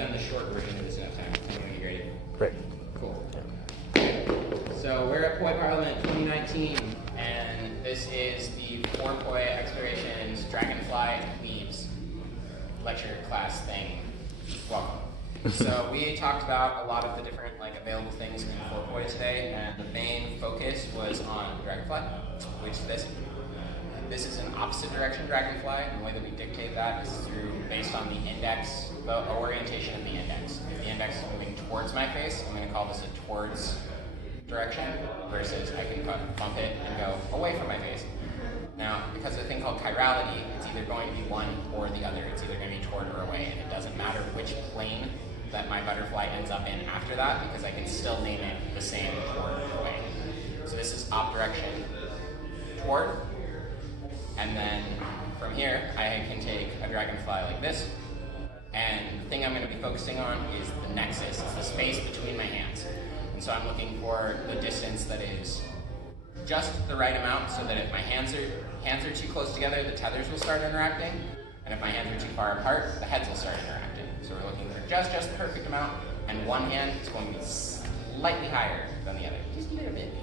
done the short version of this enough time. When you ready? Great. Cool. So we're at Poi Parliament 2019, and this is the 4 Poi Explorations Dragonfly Leaves lecture class thing. Welcome. So we talked about a lot of the different available things in 4 Poi today, and the main focus was on dragonfly, which this is an opposite direction dragonfly, and the way that we dictate that is based on the index, the orientation of the index. If the index is moving towards my face, I'm going to call this a towards direction, versus I can bump it and go away from my face. Now, because of a thing called chirality, it's either going to be one or the other. It's either going to be toward or away, and it doesn't matter which plane that my butterfly ends up in after that, because I can still name it the same toward or away. So this is op direction toward, and then from here, I can take a dragonfly like this, and the thing I'm going to be focusing on is the nexus. It's the space between my hands. And so I'm looking for the distance that is just the right amount, so that if my hands are too close together, the tethers will start interacting, and if my hands are too far apart, the heads will start interacting. So we're looking for just the perfect amount, and one hand is going to be slightly higher than the other, just a little bit.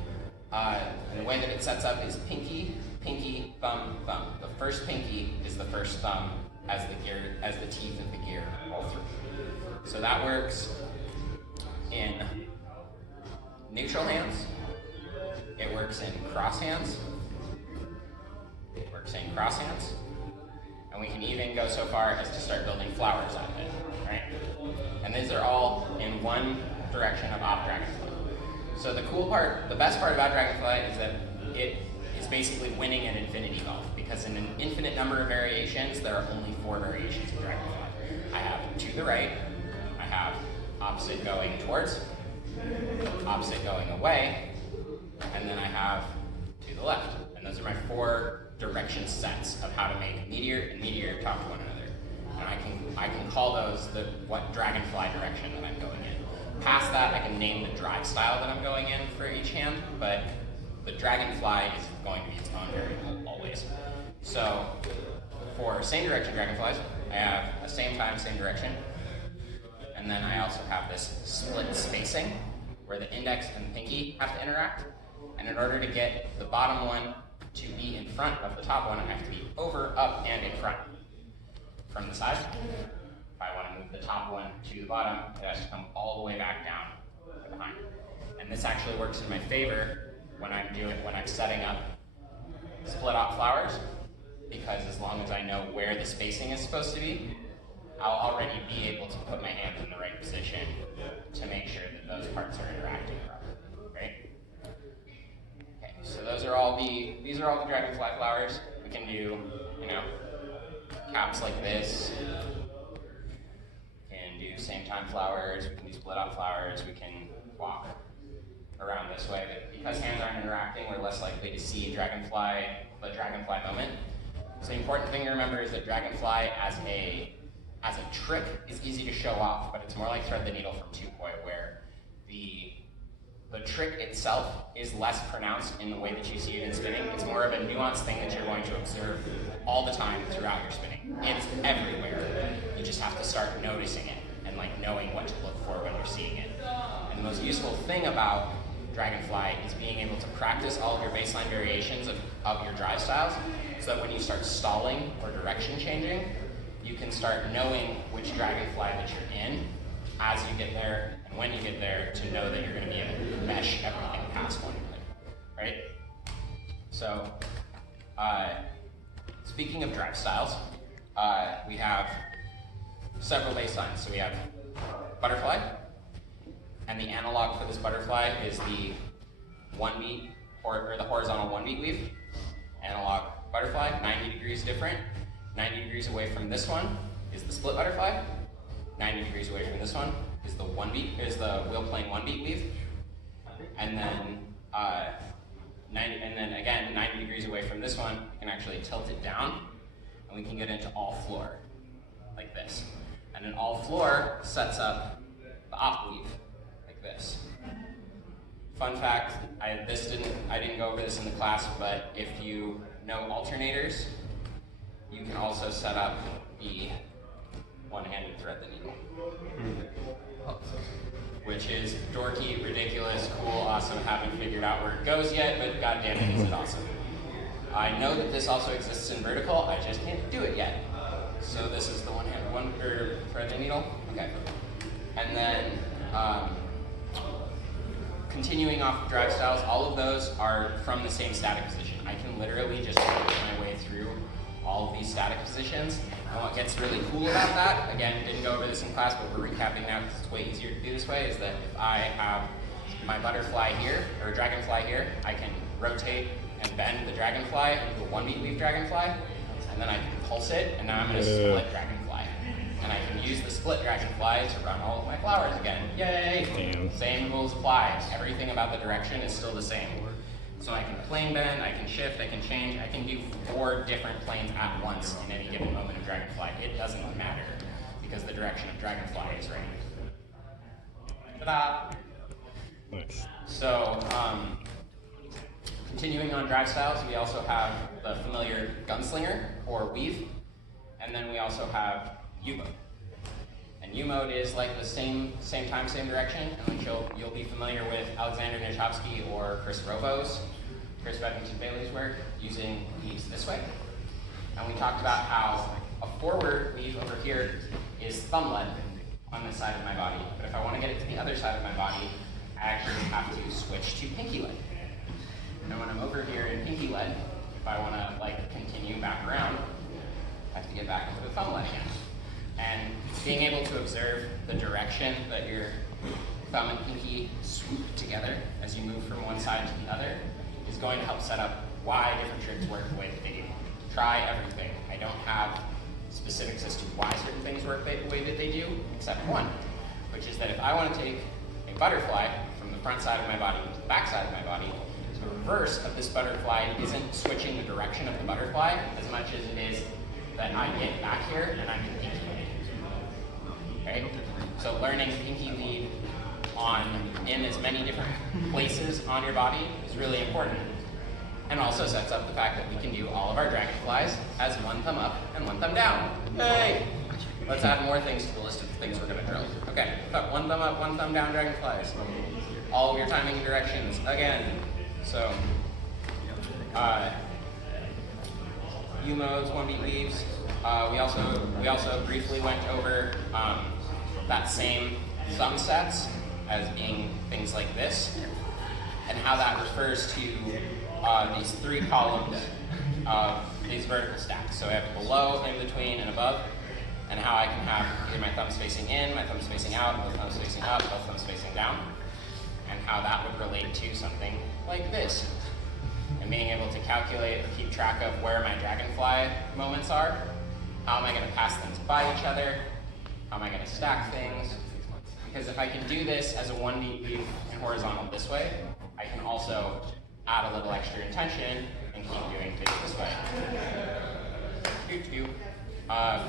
And the way that it sets up is pinky, pinky, thumb, thumb. The first pinky is the first thumb as the teeth of the gear all through. So that works in neutral hands. It works in cross hands. It works in cross hands. And we can even go so far as to start building flowers out of it, right? And these are all in one direction of op dragonfly. So the best part about dragonfly is that it is basically winning an infinity golf, because in an infinite number of variations, there are only 4 variations of dragonfly. I have to the right, I have opposite going towards, opposite going away, and then I have to the left. And those are my 4 direction sets of how to make meteor and meteor talk to one another. And I can call those what dragonfly direction that I'm going in. Past that, I can name the drive style that I'm going in for each hand, but the dragonfly is going to be its own variable always. So for same direction dragonflies, I have a same time, same direction. And then I also have this split spacing where the index and the pinky have to interact. And in order to get the bottom one to be in front of the top one, I have to be over, up, and in front from the side. If I want to move the top one to the bottom, it has to come all the way back down to behind. And this actually works in my favor when I'm setting up split op flowers, because as long as I know where the spacing is supposed to be, I'll already be able to put my hands in the right position to make sure that those parts are interacting properly, right? Okay, so these are all the dragonfly flowers. We can do, caps like this. We can do same time flowers. We can do split up flowers. We can walk around this way. But because hands aren't interacting, we're less likely to see the dragonfly moment. So the important thing to remember is that dragonfly as a trick is easy to show off, but it's more like thread the needle from 2 Poi, where the trick itself is less pronounced in the way that you see it in spinning. It's more of a nuanced thing that you're going to observe all the time throughout your spinning. It's everywhere. You just have to start noticing it and knowing what to look for when you're seeing it. And the most useful thing about dragonfly is being able to practice all of your baseline variations of your drive styles, so that when you start stalling or direction changing, you can start knowing which dragonfly that you're in as you get there, and when you get there, to know that you're going to be able to mesh everything past one another, right? So, speaking of drive styles, we have several baselines. So we have butterfly, and the analog for this butterfly is the 1-beat, or the horizontal 1-beat weave. Analog butterfly, 90 degrees different. 90 degrees away from this one is the split butterfly. 90 degrees away from this one is the wheel plane 1-beat weave. And then again, 90 degrees away from this one, we can actually tilt it down, and we can get into all floor, like this. And then all floor sets up the op weave, like this. Fun fact, I didn't go over this in the class, but if you know alternators, you can also set up the one-hand one-handed thread the needle. Which is dorky, ridiculous, cool, awesome, haven't figured out where it goes yet, but goddamn it, is it awesome. I know that this also exists in vertical, I just can't do it yet. So this is the one-handed thread the needle. Okay. And then continuing off of drive styles, all of those are from the same static position. I can literally just work my way through all of these static positions. And what gets really cool about that, again, didn't go over this in class, but we're recapping now because it's way easier to do this way, is that if I have my butterfly here, or dragonfly here, I can rotate and bend the dragonfly into a one-beat weave dragonfly, and then I can pulse it, and now I'm going to split dragonfly. And I can use the split dragonfly to run all of my flowers again. Yay! Damn. Same rules apply. Everything about the direction is still the same. So I can plane bend, I can shift, I can change, I can do 4 different planes at once in any given moment of dragonfly. It doesn't matter, because the direction of dragonfly is right. Ta-da! Nice. So, continuing on drive styles, we also have the familiar gunslinger, or weave, and then we also have U-mode. And U-mode is like the same time, same direction, and you'll be familiar with Alexander Nichowski or Chris Rovo's, Chris Bedington-Bailey's work, using weaves this way. And we talked about how a forward weave over here is thumb-led on this side of my body, but if I want to get it to the other side of my body, I actually have to switch to pinky-led. And when I'm over here in pinky-led, if I want to continue back around, I have to get back into the thumb-led again. And being able to observe the direction that your thumb and pinky swoop together as you move from one side to the other is going to help set up why different tricks work the way that they do. Try everything. I don't have specifics as to why certain things work the way that they do, except one, which is that if I want to take a butterfly from the front side of my body to the back side of my body, the reverse of this butterfly isn't switching the direction of the butterfly as much as it is that I get back here and I'm in pinky lead. Okay? So learning pinky lead in as many different places on your body is really important. And also sets up the fact that we can do all of our dragonflies as one thumb up and one thumb down. Yay! Let's add more things to the list of things we're going to drill. Okay, one thumb up, one thumb down dragonflies. All of your timing directions again. So, U-modes, one-beat weaves. We also briefly went over that same thumb sets as being things like this, and how that refers to these 3 columns of these vertical stacks. So I have below, in between, and above, and how I can have either my thumbs facing in, my thumbs facing out, both thumbs facing up, both thumbs facing down, and how that would relate to something like this. And being able to calculate or keep track of where my dragonfly moments are. How am I going to pass things by each other? How am I going to stack things? Because if I can do this as a one-beat weave and horizontal this way, I can also add a little extra intention and keep doing things this way.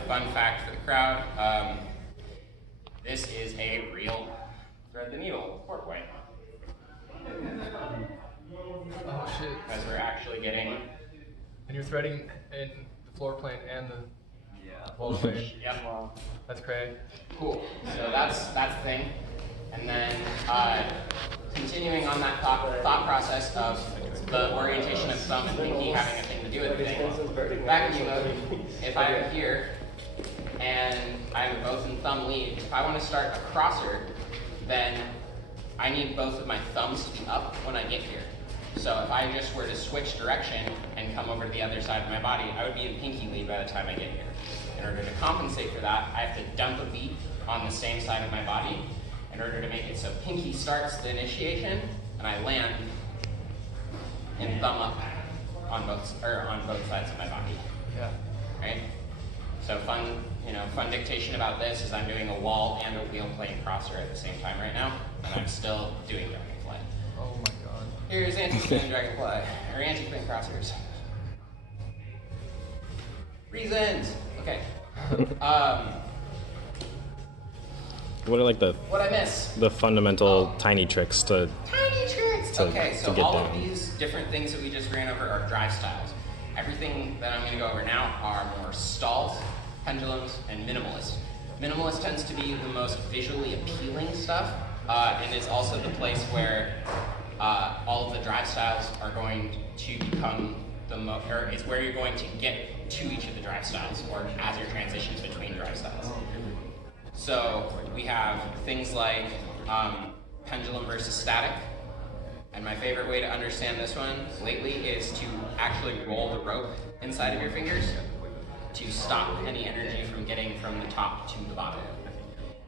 Fun fact for the crowd, this is a real thread the needle 4-point. Oh shit. Because we're actually getting... And you're threading in the floor plane and the wall plane. Yep. Wow. That's crazy. Cool. So that's the thing. And then continuing on that thought process of the orientation of thumb and pinky having a thing to do with things. Back in U-mode, if I'm here and I'm both in thumb lead, if I want to start a crosser, then I need both of my thumbs to be up when I get here. So if I just were to switch direction and come over to the other side of my body, I would be in pinky lead by the time I get here. In order to compensate for that, I have to dump a beat on the same side of my body in order to make it so pinky starts the initiation and I land in thumb up on both sides of my body. Yeah. Right? So fun dictation about this is I'm doing a wall and a wheel plane crosser at the same time right now, and I'm still doing dragonfly. Oh my god. Here's anti-spin dragonfly, or anti-spin crossers. Reasons! Okay. What are what I miss? the fundamental tiny tricks to Tiny tricks! Okay, so get all down. of these different things that we just ran over are drive styles. Everything that I'm going to go over now are more stalls, pendulums, and minimalist. Minimalist tends to be the most visually appealing stuff, and is also the place where all of the drive styles are going to become or it's where you're going to get to each of the drive styles, or as your transitions between drive styles. So we have things like pendulum versus static. And my favorite way to understand this one lately is to actually roll the rope inside of your fingers to stop any energy from getting from the top to the bottom.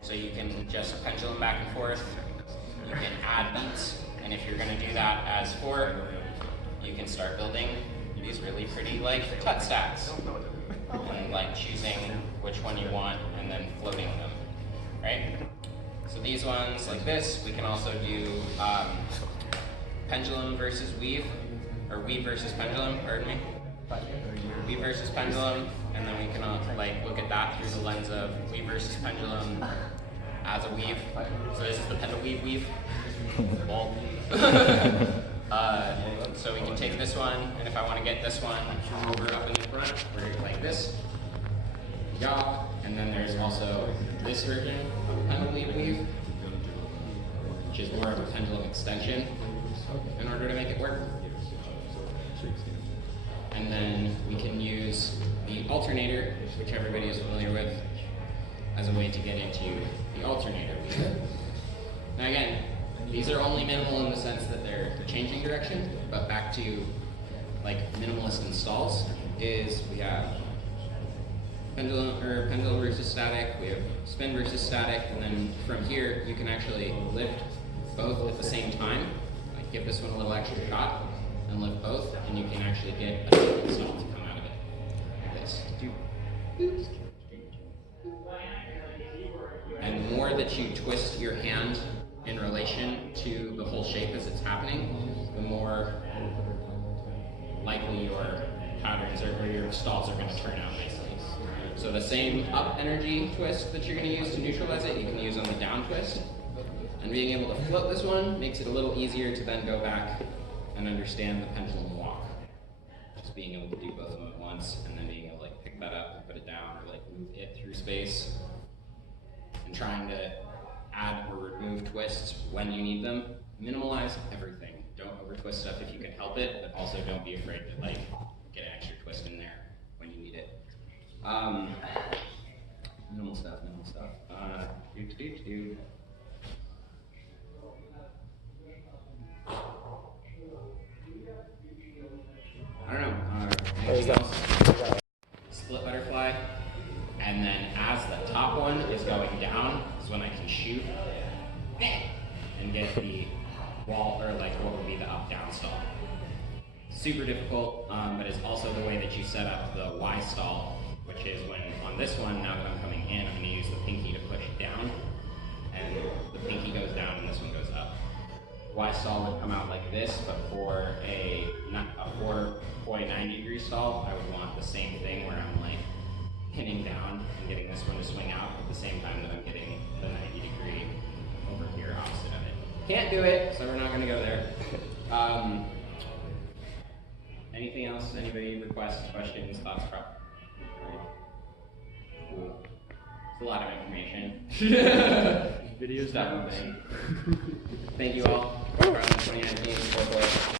So you can just pendulum back and forth, you can add beats, and if you're going to do that as 4, you can start building these really pretty like tut stacks, and like choosing which one you want and then floating them, right? So these ones like this, we can also do pendulum versus weave, or weave versus pendulum, pardon me. Weave versus pendulum, and then we can like look at that through the lens of weave versus pendulum as a weave. So this is the pendulum weave. Well, so we can take this one, and if I want to get this one over up in the front, we're like this. Yeah, and then there's also this version of pendulum weave, which is more of a pendulum extension in order to make it work. And then we can use the alternator, which everybody is familiar with, as a way to get into the alternator weave. Now again, these are only minimal in the sense that they're changing direction, but back to like minimalist installs is we have pendulum versus static, we have spin versus static, and then from here you can actually lift both at the same time. Like give this one a little extra shot and lift both, and you can actually get a different install to come out of it. Like this. And the more that you twist your hand in relation to the whole shape as it's happening, the more likely your patterns or your stalls are going to turn out nicely. So the same up energy twist that you're going to use to neutralize it, you can use on the down twist. And being able to float this one makes it a little easier to then go back and understand the pendulum walk. Just being able to do both of them at once, and then being able to like pick that up and put it down, or like move it through space, and trying to add or remove twists when you need them. Minimalize everything. Don't over twist stuff if you can help it, but also don't be afraid to like get an extra twist in there when you need it. Minimal stuff. I don't know. Anything else? Split butterfly, and then as the top one is going down is when I can shoot and get the wall, or like what would be the up-down stall. Super difficult, but it's also the way that you set up the Y stall, which is when on this one, now that I'm coming in, I'm going to use the pinky to push down, and the pinky goes down and this one goes up. Y stall would come out like this, but for a 4.90 degree stall, I would want the same thing where I'm like pinning down and getting this one to swing out at the same time that I'm getting the 90 degree over here opposite of it. Can't do it, so we're not going to go there. Anything else? Anybody requests, questions, thoughts, prop? Cool. It's a lot of information. Videos that one thing. Thank you all. 2019.